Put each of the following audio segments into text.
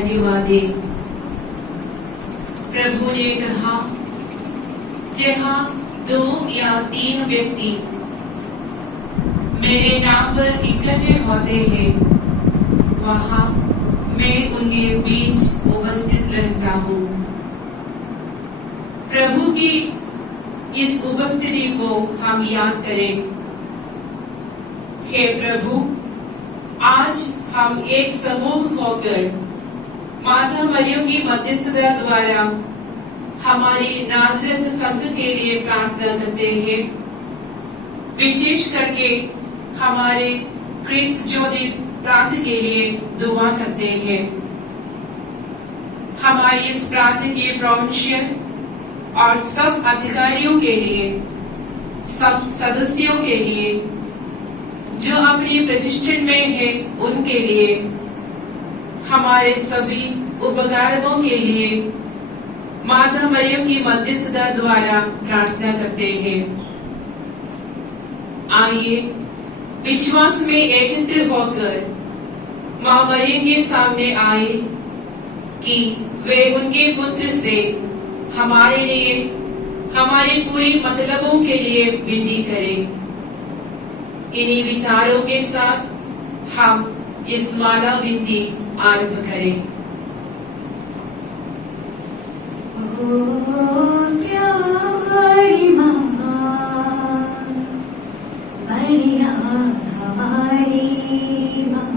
धन्यवाद दे। प्रभु ने कहा, जहाँ 2 या 3 व्यक्ति मेरे नाम पर इकट्ठे होते हैं, वहां मैं उनके बीच उपस्थित रहता हूँ। प्रभु की इस उपस्थिति को हम याद करें। हे प्रभु, आज हम एक समूह होकर माता मरियम की मध्यस्थता द्वारा हमारी नाज़रेत संघ के लिए प्रार्थना करते हैं। विशेष करके हमारे क्रिस्त ज्योति प्रांत के लिए दुआ करते हैं। हमारी इस प्रांत के प्रोविंशियल और सब अधिकारियों के लिए, सब सदस्यों के लिए, जो अपनी प्रतिष्ठा में है उनके लिए, हमारे सभी उपकारकों के लिए माता मरियम की मध्यस्थता द्वारा प्रार्थना करते हैं। आइए विश्वास में एकत्र होकर मां मरियम के सामने आए कि वे उनके पुत्र से हमारे लिए, हमारे पूरी मतलबों के लिए विनती करें। इन्हीं विचारों के साथ हम इस माला विनती आरंभ करें। प्यारी माँ मरिया हमारी माँ,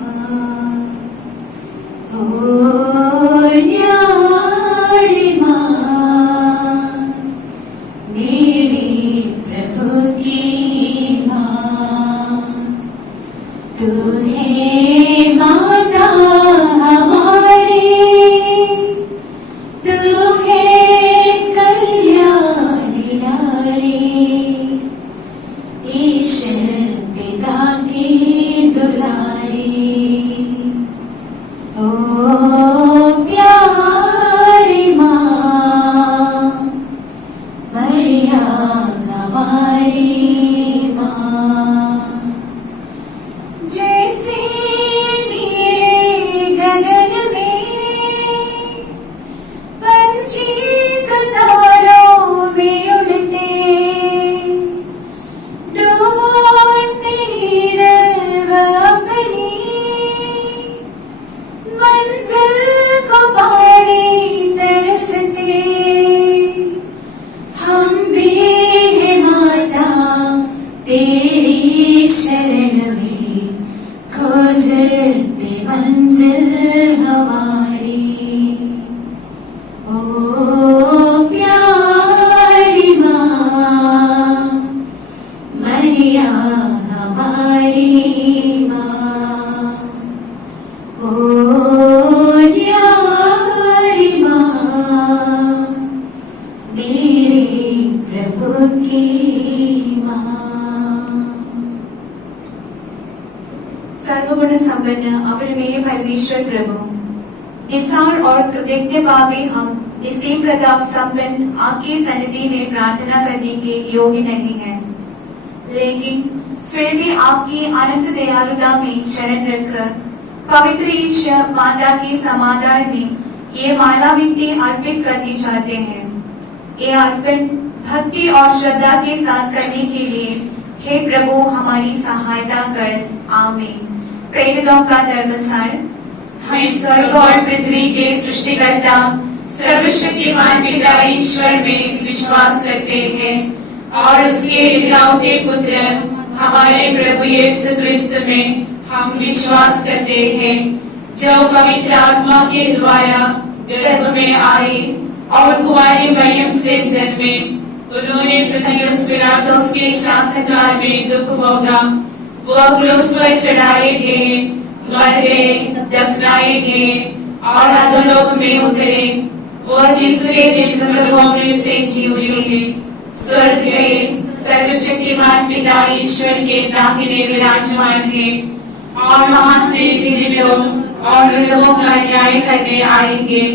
प्यारी माँ मेरे प्रभु की माँ, तू है माता हमारी, तू है कल्याणी नारी, ईश्वर पिता की दुलारी। ओ प्यारी माँ मरिया हमारी माँ, जैसे नीले गगन में पंछी कतारों में उड़ते, ढूंढते नीरव अपनी मंजिल को पाने तरसते, हम भी है माता तेरी शरण में, खोजते मंजिल हमारी। ओ प्यारी माँ मरिया हमारी माँ, ओ प्यारी माँ मेरे प्रभु की माँ। सर्वगुण संपन्न अपरिमेय परमेश्वर प्रभु, निसार और कृतज्ञ पापी हम निसीम प्रताप संपन्न आपकी सन्निधि में प्रार्थना करने के योग्य नहीं हैं, लेकिन फिर भी आपकी अनंत दयालुता में शरण रखकर पवित्र ईश्वर माता के समाधान में ये माला विनती अर्पित करनी चाहते हैं। ये अर्पण भक्ति और श्रद्धा के साथ करने के लिए हे प्रभु हमारी सहायता कर। आमीन। प्रेरितों का धर्मसार। हम स्वर्ग और पृथ्वी के सृष्टिकर्ता सर्वशक्तिमान पिता ईश्वर में विश्वास करते हैं और उसके इकलौते पुत्र हमारे प्रभु यीशु क्रिस्त में हम विश्वास करते हैं, जो पवित्र आत्मा के द्वारा गर्भ में आए और कुंवारी मरियम से जन्मे। उन्होंने पुन्तियुस पिलातुस के शासनकाल में दुख भोगा, वो क्रूस पर चढ़ाए गए, मर गए, दफनाए गए और अधोलोक में उतरे। वो तीसरे दिन मृतकों में से जी उठे, स्वर्ग गए, सर्वशक्तिमान पिता ईश्वर के दाहिने विराजमान है और वहां से जीवितों और मृतकों का न्याय करने आएंगे।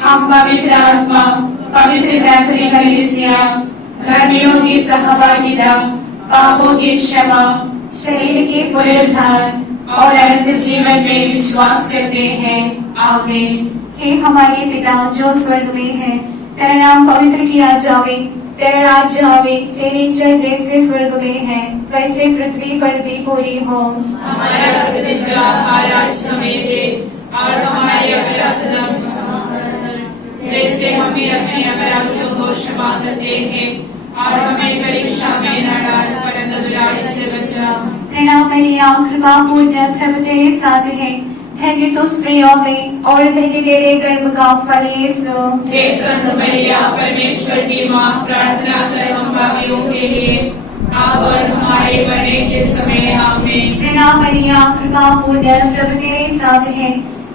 हम पवित्र आत्मा, पवित्र कैथोलिक कलीसिया, धर्मियों की सहभागिता, पापों की क्षमा, शरीर के पुनरुद्धार और अनंत जीवन में विश्वास करते हैं। आमीन। हे हमारे पिता जो स्वर्ग में है, तेरा नाम पवित्र किया जावे, तेरा राज्य आवे, तेरी इच्छा जैसे स्वर्ग में है वैसे पृथ्वी पर भी पूरी हो। हमारा प्रतिदिन का आहार आज हमें दे, और हमारे अपराध न क्षमा कर, जैसे हम भी अपने अपराधियों को क्षमा करते हैं, और हमें परीक्षा में न डाल परंतु बुराई से बचा। प्रणाम मरिया, कृपा पूर्ण, प्रभु तेरे साथ है, धन्य तू स्त्रियों में और धन्य तेरे गर्भ का फल यीशु। हे संत मरिया, परमेश्वर की माँ, प्रार्थना कर हम पापियों के लिए, अब और हमारे मरने के समय आमीन। प्रणाम मरिया, कृपा पूर्ण, प्रभु तेरे साथ है,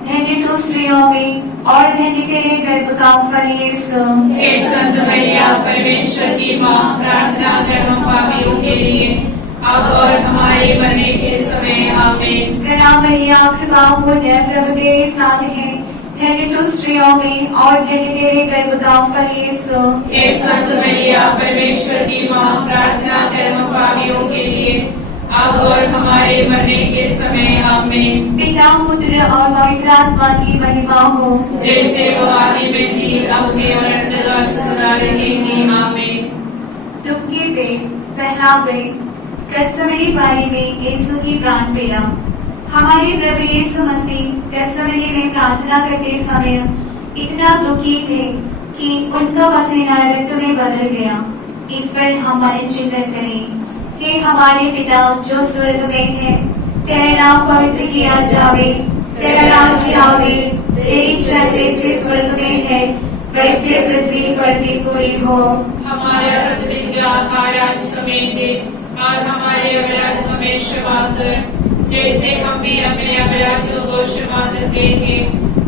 धन्य तू स्त्रियों में और धन्य तेरे गर्भ का फल यीशु। हे संत मरिया, परमेश्वर की माँ, प्रार्थना कर हम पापियों के लिए, अब और हमारे मरने के समय आमीन। प्रणाम मरिया, कृपा पूर्ण, प्रभु तेरे साथ है, धन्य तू स्त्रियों में और धन्य तेरे गर्भ का फल यीशु। हे संत मरिया, परमेश्वर की माँ, प्रार्थना कर हम पापियों के लिए, अब और हमारे मरने के समय आमीन। पिता, पुत्र और पवित्र आत्मा की महिमा हो, जैसे वो आदि में थी, अब के और अनंतकाल सदा रहेगी आमीन। दुख के पेट पहला पेट गत्सेमनी बारी में यीशु की प्राण पीड़ा। हमारे प्रभु यीशु मसीह गत्सेमनी में प्रार्थना करते समय इतना दुखी थे कि उनका पसीना रक्त में बदल गया। इस पर हमारे चिंतन करें। हे हमारे पिता जो स्वर्ग में है, तेरा नाम पवित्र किया जावे, तेरा राज्य आवे, तेरी इच्छा जैसे स्वर्ग में है वैसे पृथ्वी पर भी पूरी हो। हमारा प्रतिदिन का आहार आज हमें दे, और हमारे अपराध हमें क्षमा कर, जैसे हम भी अपने अपराधियों को क्षमा करते हैं,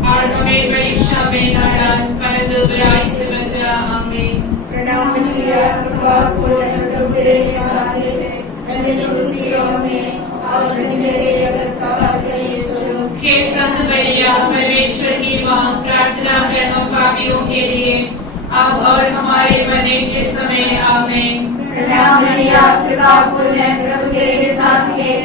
और हमें परीक्षा में न डाल परंतु बुराई से बचा आमीन। प्रणाम मरिया, कृपा पूर्ण, प्रभु तेरे साथ है, धन्य तू स्त्रियों में और धन्य तेरे गर्भ का फल यीशु। हे संत मरिया, परमेश्वर की माँ, प्रार्थना कर हम पापियों के लिए, अब और हमारे मरने के समय आमीन। प्रणाम मरिया, कृपा पूर्ण, प्रभु तेरे साथ है,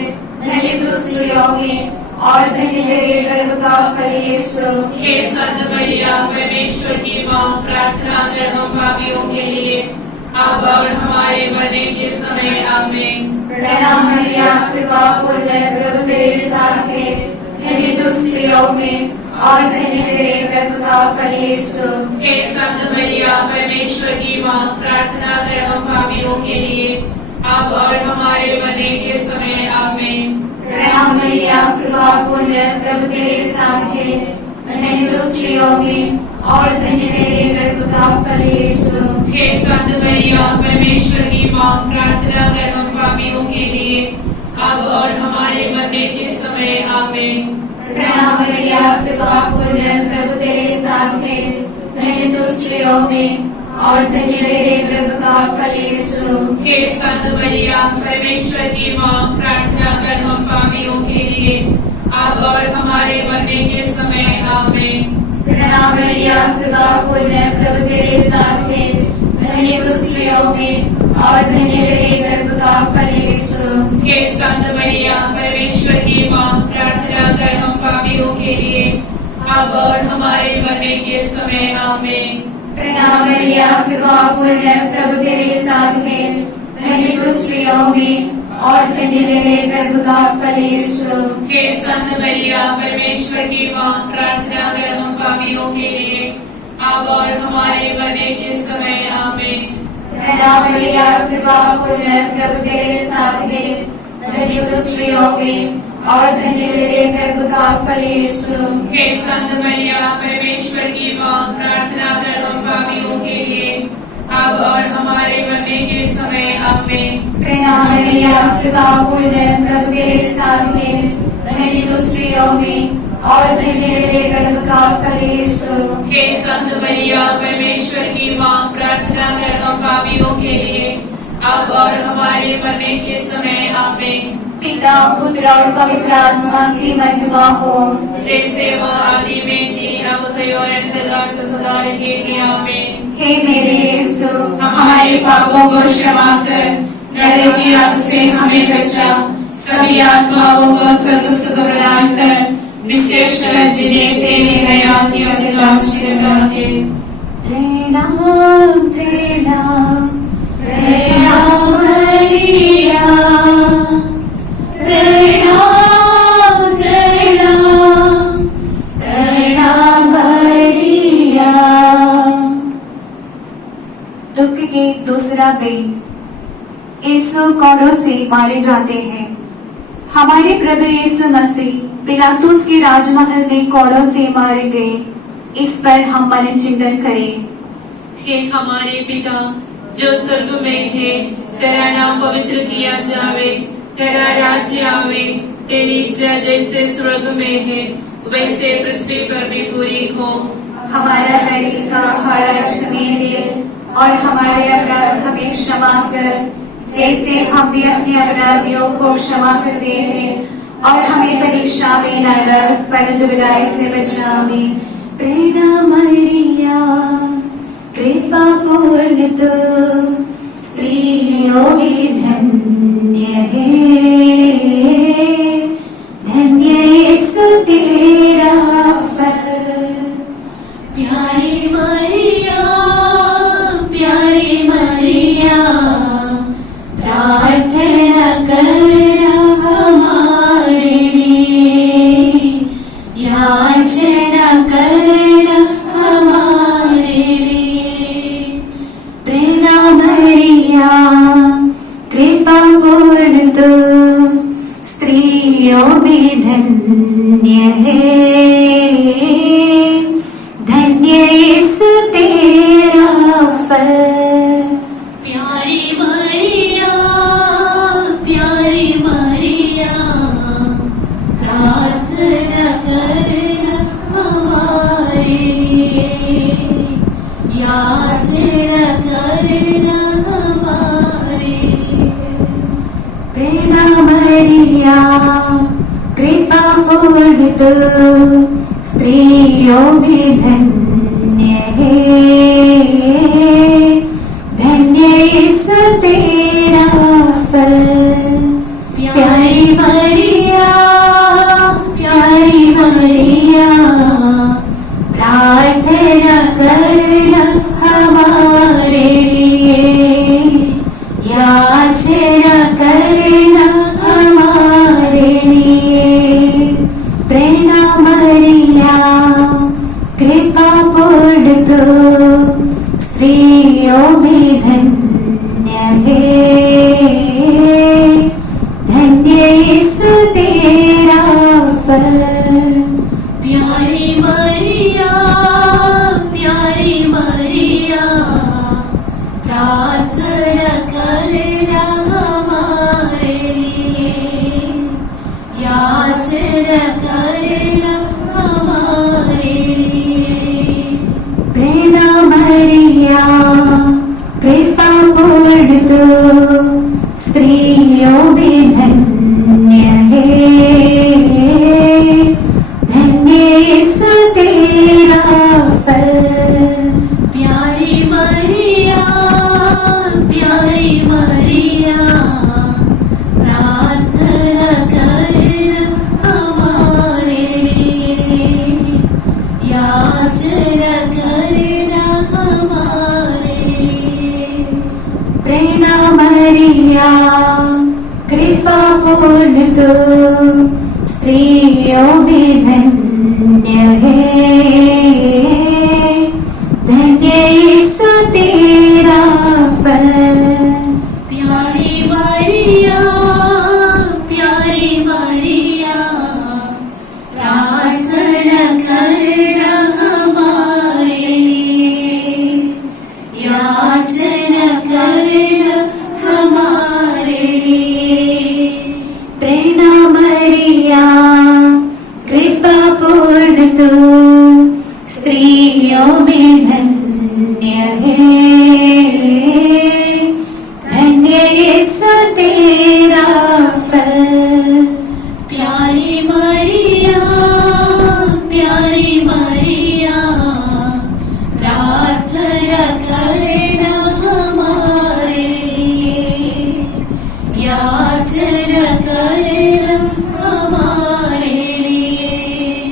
धन्य तू स्त्रियों में और धन्य तेरे गर्भ का फल यीशु। हे संत मरिया, परमेश्वर की माँ, प्रार्थना कर हम पापियों के लिए, अब और हमारे मरने के समय आमीन। प्रणाम मरिया, कृपा पूर्ण, प्रभु तेरे साथ है, धन्य तू स्त्रियों में और धन्य तेरे गर्भ का फल यीशु। हे संत मरिया, परमेश्वर की माँ, प्रार्थना कर हम पापियों के लिए, अब और हमारे मरने के समय आमीन। प्रणाम मरिया, कृपा पूर्ण, प्रभु तेरे साथ है, धन्य तू स्त्रियों में और धन्य तेरे गर्भ का फल यीशु। हे संत मरिया, परमेश्वर की माँ, प्रार्थना कर हम पापियों के लिए, अब और हमारे मरने के समय आमीन। प्रणाम मरिया, कृपा पूर्ण, प्रभु तेरे साथ है, धन्य तू स्त्रियों में और धन्य तेरे गर्भ का फल यीशु। हे संत मरिया, परमेश्वर की माँ, प्रार्थना कर हम पापियों के लिए, अब और हमारे मरने के समय आमीन। प्रणाम मरिया, कृपा पूर्ण, प्रभु तेरे साथ है, धन्य तू स्त्रियों में और धन्य तेरे गर्भ का फल यीशु। हे संत मरिया, परमेश्वर की माँ, प्रार्थना कर हम पापियों के लिए, अब और हमारे मरने के समय आमीन। प्रणाम मरिया, कृपा पूर्ण, प्रभु तेरे साथ है, धन्य तू स्त्रियों में और धन्य तेरे गर्भ का फल यीशु। हे संत मरिया, परमेश्वर की माँ, प्रार्थना कर हम पापियों के लिए, अब और हमारे मरने के समय आमीन। प्रणाम मरिया, कृपा पूर्ण, प्रभु तेरे साथ है, धन्य तू स्त्रियों में और धन्य तेरे गर्भ का फल यीशु। हे संत मरिया, परमेश्वर की माँ, प्रार्थना कर हम पापियों के लिए, अब और हमारे मरने के समय आमीन। प्रणाम मरिया, कृपा पूर्ण, प्रभु तेरे साथ है, धन्य तू स्त्रियों में और धन्य तेरे गर्भ का फल यीशु। हे संत मरिया, परमेश्वर की माँ, प्रार्थना कर हम पापियों के लिए, अब और हमारे मरने के समय आमीन। पिता, पुत्र और पवित्र आत्मा की महिमा हो, जैसे वो आदि में थी, अब कहीं और अनंतकाल सदा रहेगी आमीन। हे मेरे यीशु, हमारे पापों को क्षमा कर, नरक की आग से हमें बचा, सभी आत्माओं को स्वर्ग सुख प्रदान कर, विशेषण जिन्हें तेरी हयात की अभिलाषिता है। प्रणाम प्रणाम प्रणाम मरिया, प्रणाम प्रणाम प्रणाम मरिया। दुख के दूसरा बेन, यीशु कोड़ों से मारे जाते हैं। हमारे प्रभु यीशु मसीह पिलातुस के राजमहल में कोड़ों से मारे गए, इस पर हम मन चिंतन करें। हे हमारे पिता जो स्वर्ग में है, तेरा नाम पवित्र किया जावे, तेरा राज्य आवे, तेरी इच्छा जैसे स्वर्ग में है वैसे पृथ्वी पर भी पूरी हो। हमारा दैनिक आहार आज हमें दे, और हमारे अपराध हमें क्षमा कर, जैसे हम भी अपने अपराधियों को क्षमा करते हैं, और हमें परीक्षा में न डाल परंतु बुराई से बचावे। प्रणाम मरिया, कृपा पूर्ण तू स्त्रियों में धन्य है, धन्य यीशु तेरा फल। प्यारी मरिया, प्यारी मरिया, प्रार्थना करना हमारे लिए, याचना करना हमारे लिए। प्रणाम मरिया, कृपा पूर्ण तू स्त्रियों में धन्य है, धन्य यीशु तेरा फल। प्यारी मरिया, प्यारी मरिया, प्रार्थना करना हमारे लिए, याचना करना हमारे लिए। प्रणाम मरिया, कृपा पूर्ण तू स्त्रियों में धन्य है, धन्य यीशु तेरा फल। प्यारी मरिया, प्यारी मरिया, प्रार्थना करना हमारे लिए, याचना करना हमारे लिए। प्रणाम मरिया, कृपा पूर्ण तू स्त्रियों में धन्य है, धन्य यीशु तेरा फल। प्यारी मरिया, प्यारी मरिया, प्रार्थना करना हमारे लिए, याचना करना हमारे लिए। प्रणाम मरिया, कृपा पूर्ण तू स्त्रियों में धन्य है, धन्य यीशु तेरा फल। प्यारी मरिया, प्यारी मरिया, प्रार्थना करना हमारे लिए, याचना करना हमारे लिए। प्रणाम मरिया, कृपा पूर्ण तू स्त्रियों में धन्य है, धन्य यीशु तेरा फल। प्यारी मरिया, प्यारी मरिया, प्रार्थना करना हमारे लिए, याचना करना हमारे लिए। प्रणाम मरिया, कृपा पूर्ण तू स्त्रियों में धन्य है, धन्य यीशु तेरा फल। प्यारी मरिया, प्यारी मरिया, प्रार्थना करना हमारे लिए, याचना करना हमारे लिए।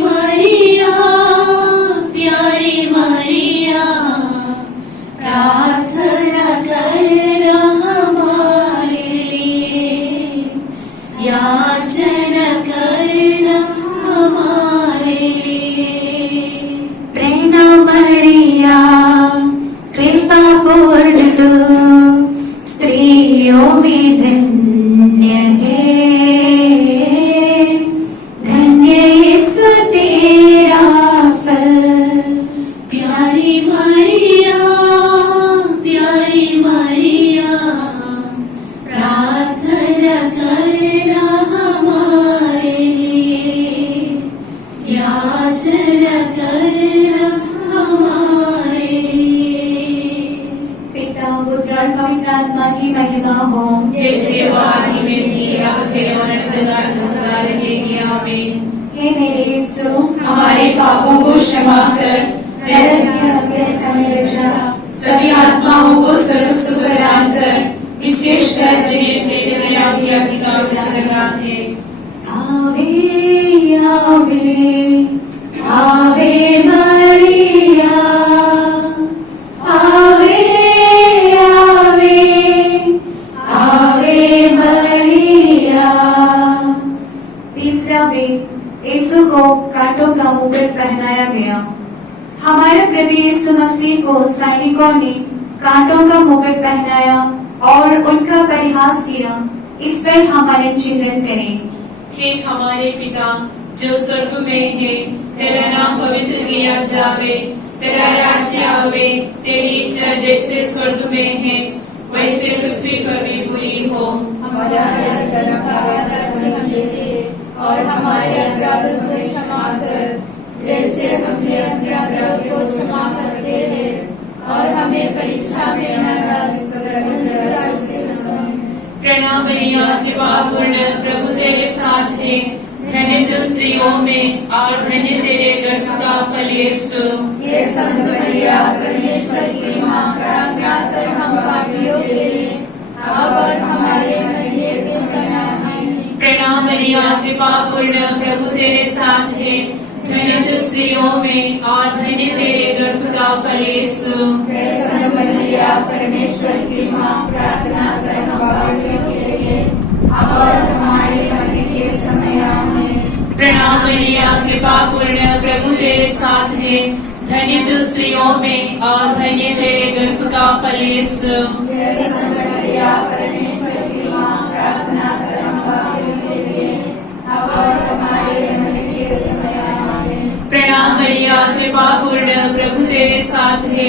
मरिया प्यारी मरिया प्रार्थना करना हमारे लिए, याचना करना हमारे लिए। प्रेरणा मरिया कृपा पूर्ण तू स्त्रियों में धन्य है, धन्य यीशु तेरा फल। प्यारी मरिया प्रार्थना करना हमारे लिए, याचना करना हमारे लिए। पिता पुत्र और पवित्र आत्मा की महिमा हो, जैसे वो आदि में थी अब है और अनंतकाल तक सदा रहेगी। आमीन। हे मेरे यीशु, हमारे पापों को क्षमा कर, नरक के अवशेष हमें बचा, सभी आत्माओं को सर्व सुख प्रदान कर, विशेषकर जिन्हें तेरे दया की अतिशय आवश्यकता है। आवे आवे आवे मरिया, आवे आवे आवे मरिया। तीसरा वेद, यीशु को कांटों का मुकुट पहनाया गया। हमारे प्रभु यीशु मसीह को सैनिकों ने कांटों का मुकुट पहनाया और उनका परिहास किया। इस पर हमारे चिंतन करें। हे हमारे पिता जो स्वर्ग में है, तेरा नाम पवित्र किया जावे, तेरा राज्य आवे, तेरी इच्छा जैसे स्वर्ग में है वैसे पृथ्वी पर भी पूरी हो। हमारा रोज़गार का वादा हमें दे और हमारे अपराधों को क्षमा कर, जैसे हमने अपने अपराध को क्षमा करते हैं, और हमें परीक्षा में न डाल, प्रणाम मरिया कृपा पूर्ण प्रभु तेरे साथ है, धन्य तू स्त्रियों में और धन्य तेरे गर्भ का फल यीशु। हे संत मरिया परमेश्वर की मां, प्रार्थना कर हम पापियों के लिए अब और हमारे मरने के समय आमीन। प्रणाम मरिया कृपा पूर्ण प्रभु तेरे साथ है, धन्य तू स्त्रियों में और धन्य तेरे गर्भ का फल यीशु। हे संत मरिया परमेश्वर की मां, प्रार्थना कर हम पापियों के लिए अब और हमारे मरने के समय आमीन। प्रणाम मरिया कृपा पूर्ण प्रभु तेरे साथ है, धन्य तू स्त्रियों में और धन्य तेरे गर्भ का फल यीशु। हे संत मरिया परमेश्वर की मां, प्रार्थना कर हम पापियों के लिए अब और हमारे मरने के समय आमीन। प्रणाम मरिया कृपा पूर्ण प्रभु तेरे साथ है,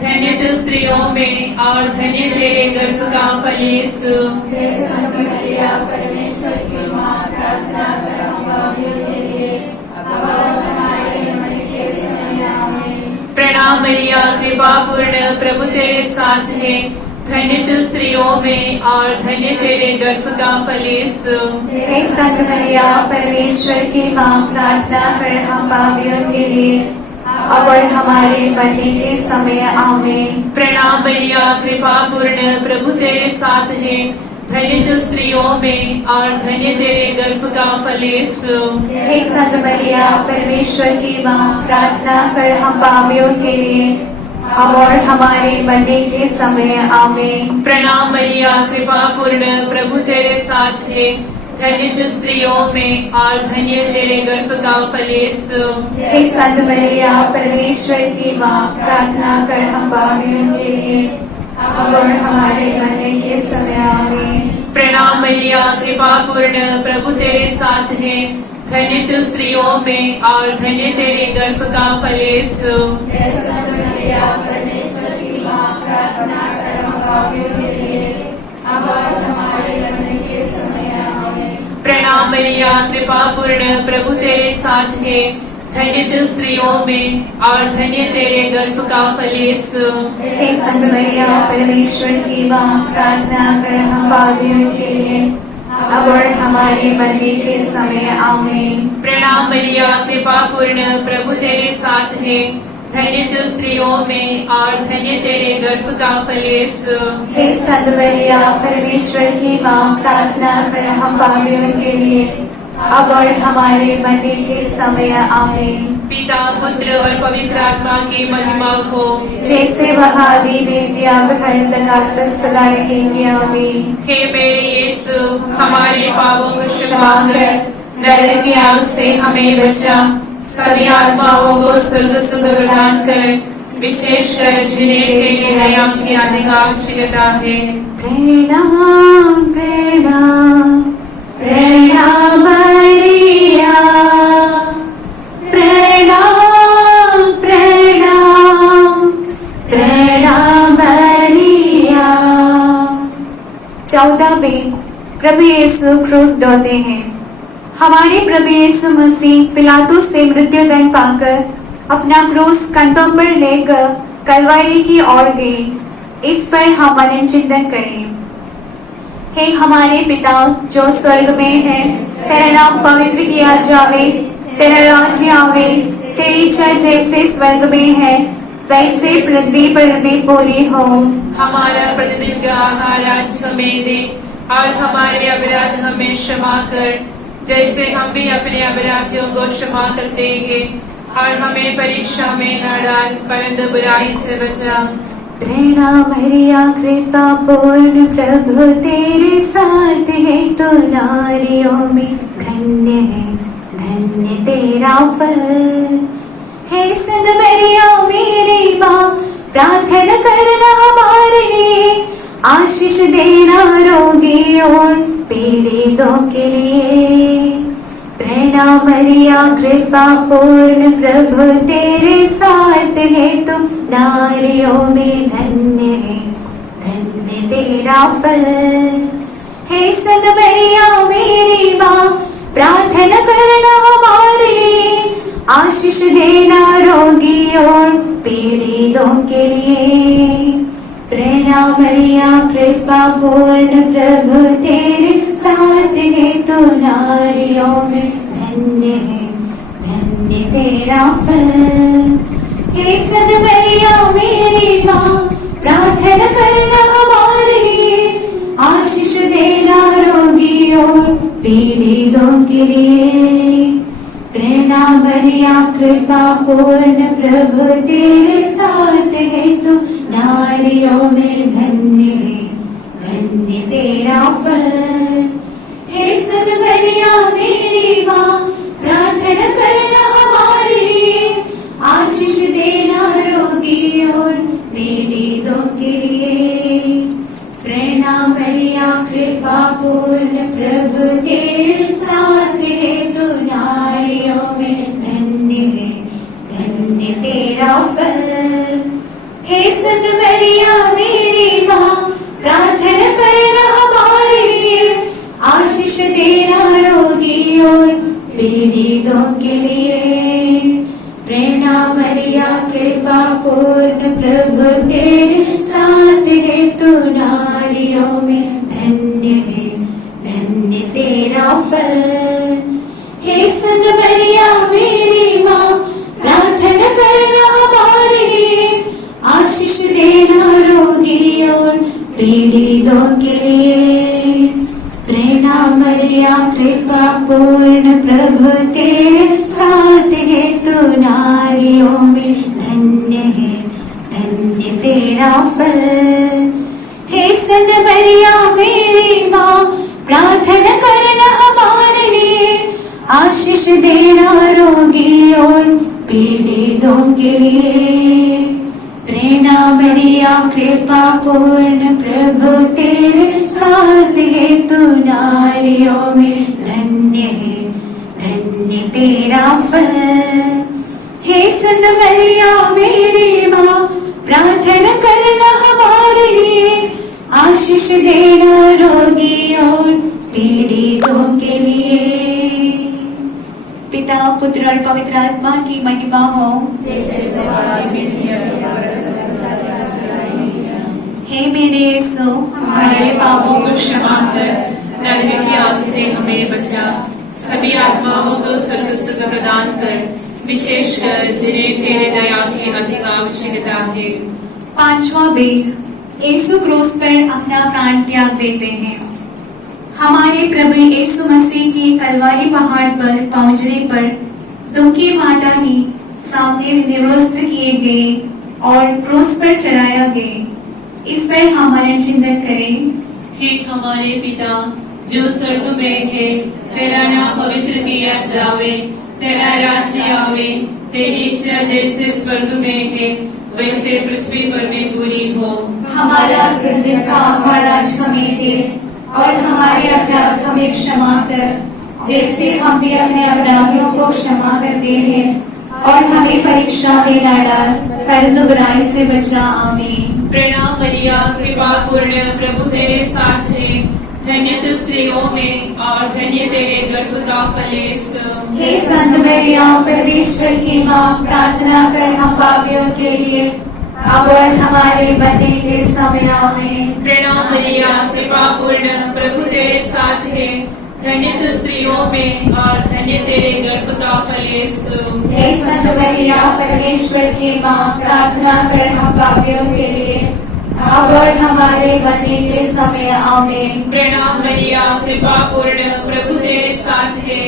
धन्य तू स्त्रियों में और धन्य तेरे गर्भ का फल यीशु। हे संत मरिया परमेश्वर की मां, प्रार्थना कर हम पापियों के लिए अब और हमारे मरने के समय आमीन। प्रणाम मरिया कृपा पूर्ण प्रभु तेरे साथ है, धन्य तू स्त्रियों में और धन्य तेरे गर्भ का फल यीशु। हे संत मरिया परमेश्वर की मां, प्रार्थना कर हम पापियों के लिए अब और हमारे मरने के समय आमीन। प्रणाम मरिया कृपा पूर्ण प्रभु तेरे साथ है, धन्य तू स्त्रियों में और धन्य तेरे गर्भ का फल यीशु। हे संत मरिया परमेश्वर की मां, प्रार्थना कर हम पापियों के लिए अब और हमारे मरने के समय आमीन। प्रणाम मरिया कृपा पूर्ण प्रभु तेरे साथ है, धन्य तू स्त्रियों में और धन्य तेरे गर्भ का फल यीशु। हे संत मरिया परमेश्वर की मां, प्रार्थना कर हम पापियों के लिए अब और हमारे मरने के समय आमीन। प्रणाम मरिया कृपा पूर्ण प्रभु तेरे साथ है, धन्य तू स्त्रियों में और धन्य तेरे गर्भ का फल यीशु। हे संत मरिया परमेश्वर की मां, प्रार्थना कर हम पापियों के लिए अब और हमारे मरने के समय आमीन। प्रणाम मरिया कृपा पूर्ण प्रभु तेरे साथ है, धन्य तू स्त्रियों में और धन्य तेरे गर्भ का फल यीशु। हे संत मरिया परमेश्वर की मां, प्रार्थना कर हम पापियों के लिए अब और हमारे मरने के समय आमीन। प्रणाम मरिया कृपा पूर्ण प्रभु तेरे साथ है, धन्य तू स्त्रियों में और धन्य तेरे गर्भ का फल यीशु। हे संत मरिया परमेश्वर की मां, प्रार्थना कर हम पापियों के लिए अब और हमारे मरने के समय आमीन। पिता पुत्र और पवित्र आत्मा की महिमा हो, जैसे वह आदि में दिया काल तक सदा रहेंगे आमीन। हे मेरे यीशु, हमारे पापों को क्षमा कर, नरक की आग से हमें बचा, सभी आत्माओं को स्वर्ग सुख प्रदान कर, विशेषकर जिन्हें तेरे दया की अधिक आवश्यकता है। प्रणाम प्रणाम प्रणाम मरिया, प्रणाम प्रणाम प्रणाम मरिया। 14 में प्रभु यीशु क्रूस ढोते हैं। हमारे प्रभु यीशु मसीह पिलातुस से मृत्यु दंड पाकर अपना क्रूस कंधों पर लेकर कलवरी की ओर गए। इस पर हम मनन चिंतन करें। हे हमारे पिता जो स्वर्ग में है, तेरा नाम पवित्र किया जावे, तेरा राज्य आवे, तेरी इच्छा जैसे स्वर्ग में है वैसे पृथ्वी पर भी पूरी हो। हमारा प्रतिदिन का आहार आज हमें दे, और हमारे अपराध हमें क्षमा कर, जैसे हम भी अपने अपराधियों को क्षमा करते हैं, और हमें परीक्षा में न डाल, परंतु बुराई से बचा। प्रणाम मरिया, कृपा पूर्ण प्रभु तेरे साथ है, तो नारियों में धन्य है, धन्य तेरा फल। हे संत मरिया मेरी माँ, प्रार्थना करना हमारे लिए, आशीष देना रोगी और पीड़ितों के लिए। प्रणाम मरिया, कृपा पूर्ण प्रभु तेरे साथ है, तुम नारियों में धन्य है, धन्य तेरा फल। हे संत मरिया मेरी माँ, प्रार्थना करना हमारे लिए, आशीष देना रोगी और पीड़ितों के लिए। प्रणाम मरिया, कृपा पूर्ण प्रभु तेरे साथ है, तो नारियों में धन्य है, धन्य तेरा फल। हे संत मरिया मेरी माँ, प्रार्थना करना हमारे लिए, आशीष देना रोगी और पीड़ितों के लिए। प्रणाम मरिया, कृपा पूर्ण प्रभु तेरे साथ है, तो नारियों में धन्य है, धन्य तेरा फल। हे संत मरिया मेरी माँ, प्रार्थना करना हमारे लिए, आशीष देना रोगी और पीड़ितों के लिए। प्रणाम मरिया, कृपा पूर्ण प्रभु तेरे साथ है, तो नारियों में धन्य है, धन्य तेरा फल। हे संत मरिया मेरी माँ, प्रार्थना करना हमारे लिए, आशीष देना रोगी और पीड़ितों के लिए। प्रणाम मरिया, कृपा पूर्ण प्रभु तेरे साथ है, तो नारियों में धन्य है, धन्य तेरा फल। हे संत मरिया मेरी माँ, प्रार्थना करना हमारे लिए, आशीष देना रोगी और पीड़ितों के लिए। प्रणाम मरिया, कृपा पूर्ण प्रभु तेरे साथ है, तो नारियों में धन्य है, धन्य तेरा फल। हे संत मरिया मेरी माँ, प्रार्थना करना हमारे लिए, आशीष देना रोगी और पीड़ितों के लिए। प्रणाम मरिया, कृपा पूर्ण प्रभु तेरे साथ है, तो नारियों में धन्य है, धन्य तेरा फल। हे संत मरिया मेरी माँ, प्रार्थना करना हमारे लिए, आशीष देना रोगी और पीड़ितों के लिए। पिता पुत्र और पवित्र आत्मा की महिमा हो। हे मेरे यीशु, हमारे पापों को क्षमा कर, नरक की आग से हमें बचा, सभी आत्माओं को स्वर्ग सुख प्रदान कर, विशेषकर जिन्हें तेरे दया की अधिक आवश्यकता है। 5वां वेद, यीशु क्रूस पर अपना प्राण त्याग देते हैं। हमारे प्रभु यीशु मसीह की कलवारी पहाड़ पर पहुंचने पर दुखी माता ने सामने निवस्त्र किए गए और क्रूस पर चढ़ाया गए। इस पर हमारा चिंतन करें। हे हमारे पिता जो स्वर्ग में है, तेरा नाम पवित्र किया जावे, तेरा राज्य आवे, तेरी इच्छा जैसे स्वर्ग में है वैसे पृथ्वी पर भी पूरी हो। हमारा प्रतिदिन का आहार आज हमें दे और हमारे अपराध हमें क्षमा कर, जैसे हम भी अपने अपराधियों को क्षमा करते हैं, और हमें परीक्षा में न डाल परंतु बुराई से बचा। आमीन। प्रणाम मरिया, कृपा पूर्ण, प्रभु तेरे साथ है, धन्य तू स्त्रियों में और धन्य तेरे गर्भ का फल यीशु। हे संत मरिया, परमेश्वर की माँ, प्रार्थना कर हम पापियों के लिए अब और हमारे मरने के समय। आमीन। प्रणाम मरिया, कृपा पूर्ण, प्रभु तेरे साथ है, धन्य तू स्त्रियों में और धन्य तेरे गर्भ का फल यीशु। हे संत मरिया, परमेश्वर की माँ, प्रार्थना कर हम पापियों के लिए अब और हमारे मरने के समय। आमीन। प्रणाम मरिया, कृपा पूर्ण, प्रभु तेरे साथ है,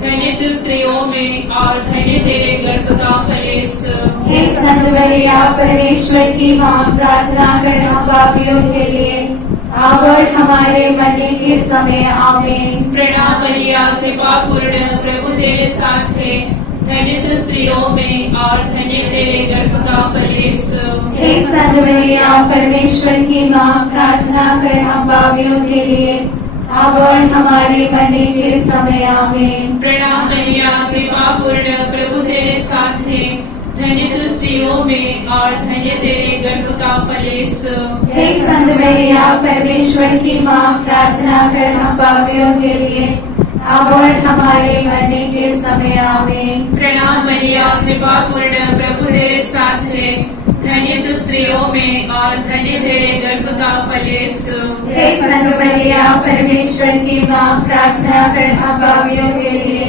धन्य तू स्त्रियों में और धन्य तेरे गर्भ का फल यीशु। हे संत मरिया, परमेश्वर की माँ, प्रार्थना कर हम पापियों के लिए अब और हमारे मरने के समय। आमीन। प्रणाम मरिया, कृपा पूर्ण, प्रभु तेरे साथ है, धन्य तू स्त्रियों में और धन्य तेरे गर्भ का फल यीशु। हे संत मरिया, परमेश्वर की माँ, प्रार्थना कर हम पापियों के लिए अब और हमारे मरने के समय। आमीन। प्रणाम मरिया, कृपा पूर्ण, प्रभु तेरे साथ है, धन्य तू स्त्रियों में और धन्य तेरे गर्भ का फल यीशु। हे संत मरिया, परमेश्वर की माँ, प्रार्थना कर हम पापियों के लिए अब और हमारे मरने के समय। आमीन। प्रणाम मरिया, कृपा पूर्ण, प्रभु तेरे साथ है, धन्य तू स्त्रियों में और धन्य तेरे गर्भ का फल यीशु। हे संत मरिया, परमेश्वर की माँ, प्रार्थना कर हम पापियों के लिए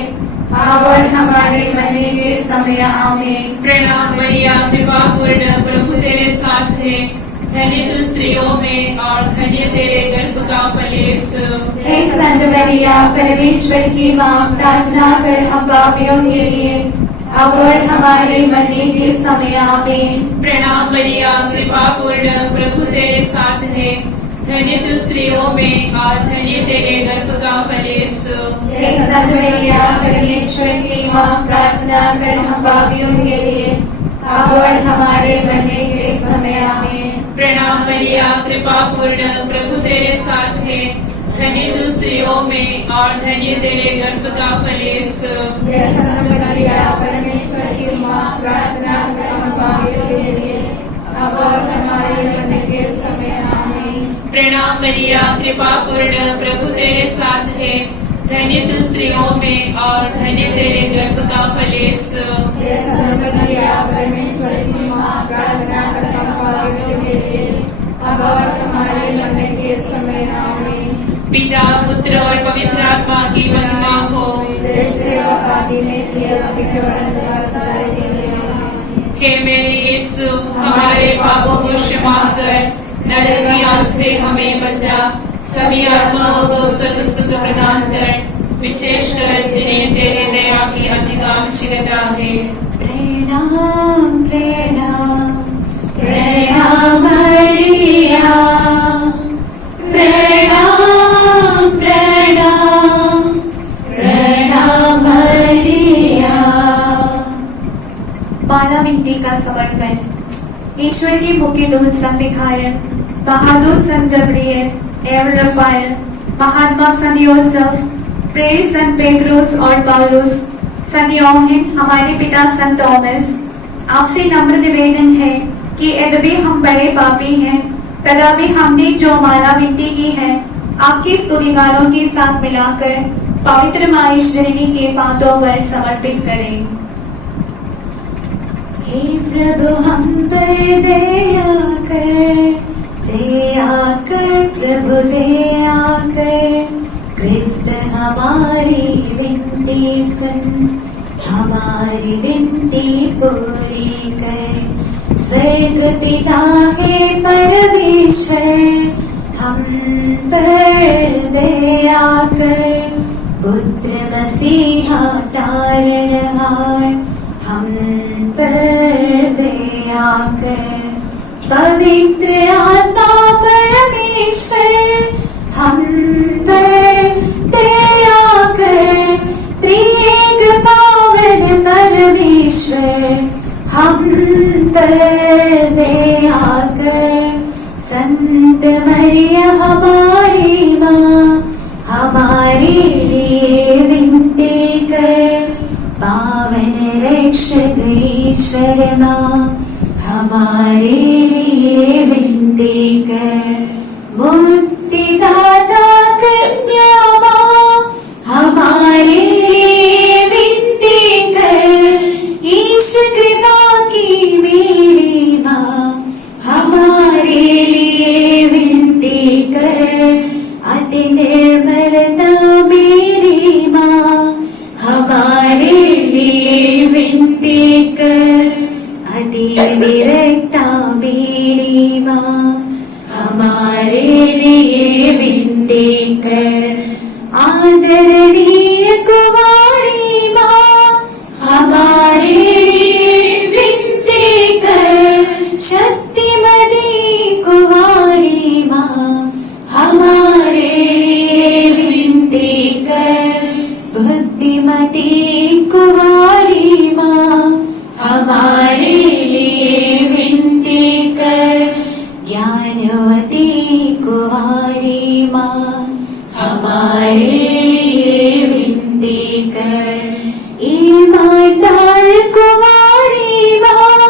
अब और हमारे मरने के समय। आमीन। प्रणाम मरिया, कृपा पूर्ण, प्रभु तेरे साथ है, धन्य तू स्त्रियों में और धन्य तेरे गर्भ का फल यीशु। हे संत मरिया, परमेश्वर की माँ, प्रार्थना कर हम पापियों के लिए अब और हमारे मरने के समय। आमीन। प्रणाम मरिया, कृपा पूर्ण, प्रभु तेरे साथ है, धन्य तू स्त्रियों में और धन्य तेरे गर्भ का फल यीशु। हे संत मरिया, परमेश्वर की माँ, प्रार्थना कर हम पापियों के लिए अब और हमारे मरने के समय। आमीन। प्रणाम मरिया, कृपा पूर्ण, प्रभु तेरे साथ है, धन्य तू स्त्रियों में और धन्य तेरे गर्भ का फल यीशु। हे संत मरिया, परमेश्वर की माँ, प्रार्थना कर हम पापियों के लिए अब और हमारे मरने के समय। आमीन। प्रणाम मरिया, कृपा पूर्ण, प्रभु तेरे साथ है, धन्य तू स्त्रियों में और धन्य तेरे गर्भ का फल यीशु। हे संत मरिया, परमेश्वर की माँ, प्रार्थना कर हम पापियों के लिए अब और हमारे मरने के समय। आमीन। पिता, पुत्र और पवित्र आत्मा की महिमा हो, जैसे आदि में थी, अभी के वरदान सदा के लिए। आमीन। हे मेरे यीशु, हमारे पापों को क्षमा कर, नरक की आग से हमें बचा, सभी आत्माओं को स्वर्ग सुख प्रदान कर, विशेषकर जिन्हें तेरे दया की अधिक आवश्यकता है। प्रणाम प्रणाम प्रणाम मरिया, प्रणाम प्रणाम प्रणाम मरिया। माला विनती का समर्पण। ईश्वर के मुख्य दूत संत मिखाएल, महादूत संत गब्रिएल एवं रफाएल, महात्मा संत योसेफ, प्रेरित संत पेट्रोस और पौलुस, संत योहन, हमारे पिता संत थॉमस, आपसे नम्र निवेदन है कि यद्यपि हम बड़े पापी हैं तथापि हमने जो माला विनती की है आपकी स्तुति गानों के साथ मिलाकर पवित्र माँ ईश्वरिणी के पादों पर समर्पित करें। हे प्रभु हम पर दया कर प्रभु दया कर, क्रिस्त हमारी विनती सुन, हमारी विनती पूरी कर। स्वर्ग पिता के परमेश्वर, हम पर दया कर, पुत्र मसीहा तारणहार, हम पर दया कर। पवित्र आत्मा परमेश्वर, हम पर दया कर। त्रिएक पावन परमेश्वर, हम पर दया कर। संत मरिया हमारी माँ, हमारे लिए विनती कर। पावन रक्षक ईश्वर माँ, हमारे लिए विनती कर। मुक्तिदाता कन्या माँ, हमारे लिए विनती कर। ईश कृपा की मेरी माँ, हमारे लिए विनती कर। अति निर्मलता मेरी माँ, हमारे लिए विनती कर। अति विरक्ता मेरी माँ, हमारे लिए विनती कर। आदरणीय कुंवारी माँ, हमारे लिए विनती कर। शक्तिमती कुंवारी माँ, हमारे लिए विनती कर। बुद्धिमती कुंवारी माँ, हमारे लिए विनती कर। ज्ञानवती कुंवारी माँ, हमारे लिए विनती कर। ईमानदार कुंवारी माँ,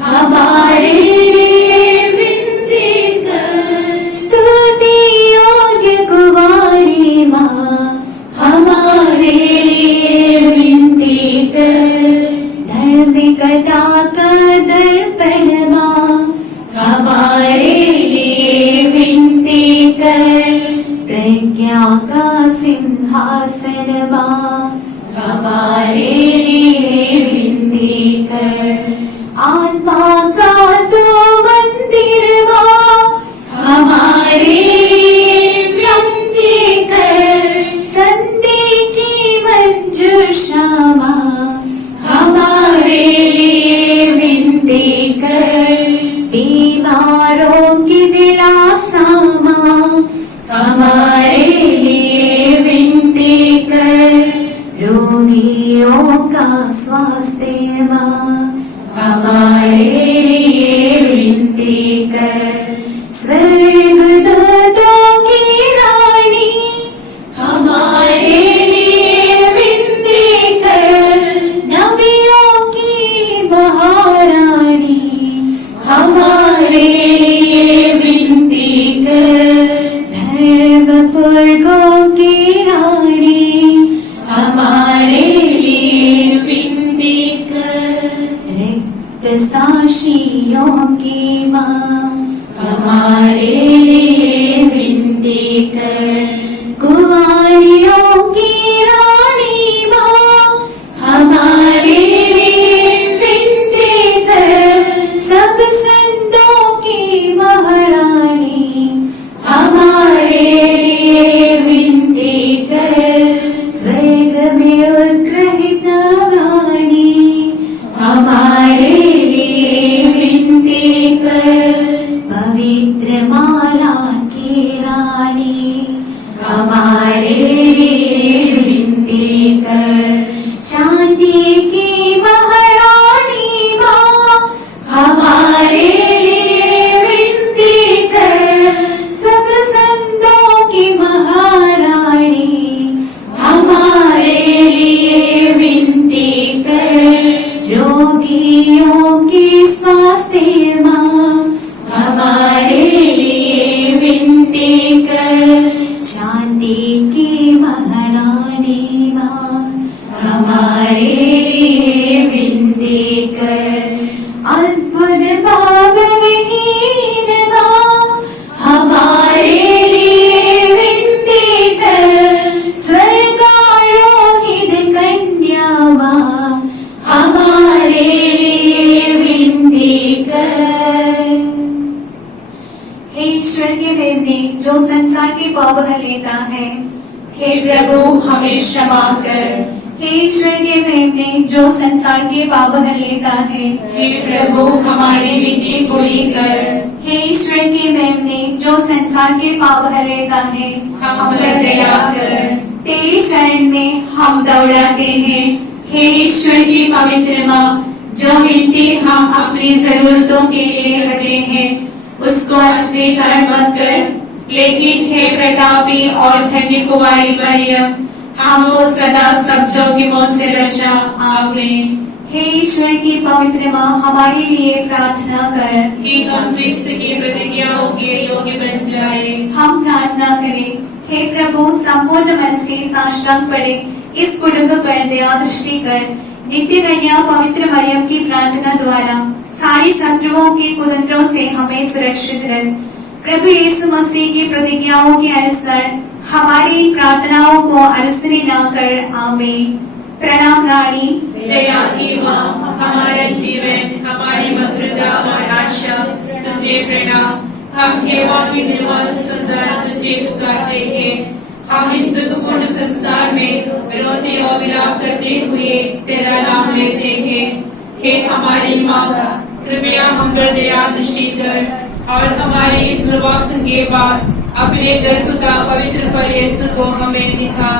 हमारे लिए विनती कर। स्तुति योग्य कुंवारी माँ, हमारे लिए विनती कर। धार्मिकता का दर्पण माँ, हमारे लिए विनती कर। प्रज्ञा का सिंहासन माँ, हमारे लिए विनती कर। आत्मा का तो मंदिर माँ, हमारे लिए विनती कर। संधि की मंजूषा माँ, हमारे लिए विनती कर। बीमारों की दिलासा माँ, हमारे लिए विनती कर। रोगियों का स्वास्थ्य माँ, हमारे लिए विनती कर। स्वर्गदूतों की रानी, हमारे लिए विनती कर। नबियों की महारानी, हमारे लिए विनती कर। धर्मपुरखों की रानी, हमारे लिए विनती कर। रिक्त साक्षियों की माँ, हमारे लिए विनती कर। कुंवारियों की रानी माँ, हमारे लिए विनती कर। सब संतों की महारानी, हमारे लिए विनती कर। स्वर्ग में उत्कृष्ट रानी, हमारे लिए विनती कर। पवित्र माला की रानी, हमारे लिए विनती कर। शांति की महारानी माँ, हमारे लिए विनती कर। सब संतों की महारानी, हमारे लिए विनती कर। रोगियों की स्वास्थ्य माँ, हमारे लिए विनती कर। शांति की महारानी माँ, हमारे लिए विनती कर। अद्भुत पाप विहीन माँ, हमारे लिए विनती कर। स्वर्गारोहित कन्या माँ, हमारे लिए विनती कर। हे ईश्वर के बेटे, जो संसार के पाप हर लेता है। हे प्रभु हमें क्षमा कर। हे ईश्वर के मेमने जो संसार के पाप हर लेता है। हे प्रभु हमारी विनती पूरी कर। हे ईश्वर के मेमने जो संसार के पाप हर लेता है। हम पर दया कर। तेरी शरण में हम दौड़ाते हैं। हे ईश्वर की पवित्र माँ, जो विनती हम अपनी जरूरतों के लिए करते हैं उसको अस्वीकार मत कर, लेकिन हे प्रतापी और धन्य कुंवारी मरियम, हमको सदा सब जोखिमों से बचा। आमीन। हे ईश्वर की पवित्र माँ हमारे लिए प्रार्थना कर कि हम क्रिस्त की प्रतिज्ञाओं के योग्य बन जाए। हम प्रार्थना करें। हे प्रभु संपूर्ण मन से साष्टांग पड़े इस कुटुंब पर दया दृष्टि कर। नित्य कन्या पवित्र मरियम की प्रार्थना द्वारा सारी शत्रुओं के कुतंत्रों से हमें सुरक्षित रख। प्रभु यीशु मसीह की प्रतिज्ञाओं के अनुसार हमारी प्रार्थनाओं को अनसुनी न कर। आमीन। प्रणाम रानी, दया की माँ, हमारा जीवन, हमारी मधुरता और आशा तुझे प्रणाम। हम हेवा की निर्मल सुंदर तुझे पुकारते हैं। हम इस दुखपूर्ण संसार में रोते और विलाप करते हुए तेरा नाम लेते हैं। हे हमारी माँ, कृपया हम पर दया दृष्टि कर और हमारे इस प्रवासन के बाद अपने गर्भ का पवित्र फल यीशु को हमें दिखा।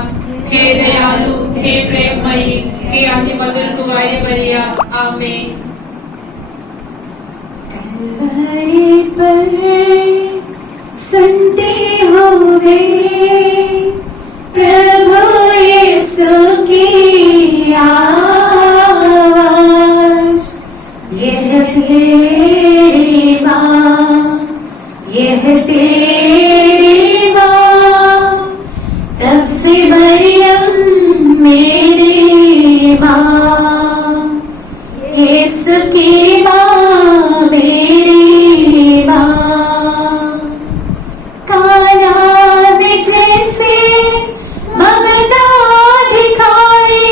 हे दयालु, हे प्रेममयी, हे अति मधुर कुंवारी मरिया। आमीन। कलवरी पर सुनते हुए प्रभु यीशु की आवाज, यह तेरी माँ, यह तेरी माँ, तब से मरियम मेरी माँ, यीशु की माँ मेरी माँ। काना में जैसे ममता दिखाई,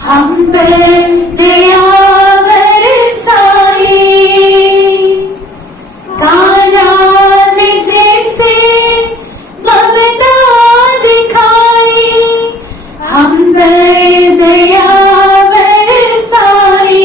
हम पर दया बरसाई। काना में जैसे ममता दिखाई, हम पर दया बरसाई।